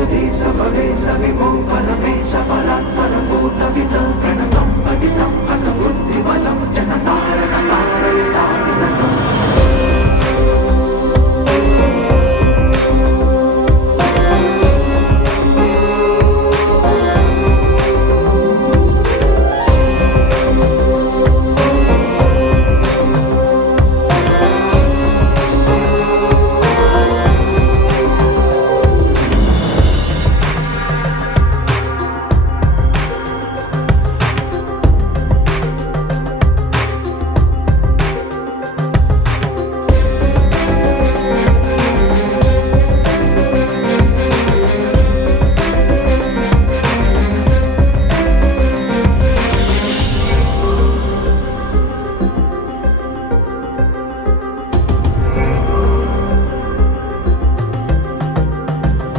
सुदेश भवेश विभो परमेश परात्परभूतविद प्रणतं पतितं हत बुद्धिबलं जनतारण तारयतामित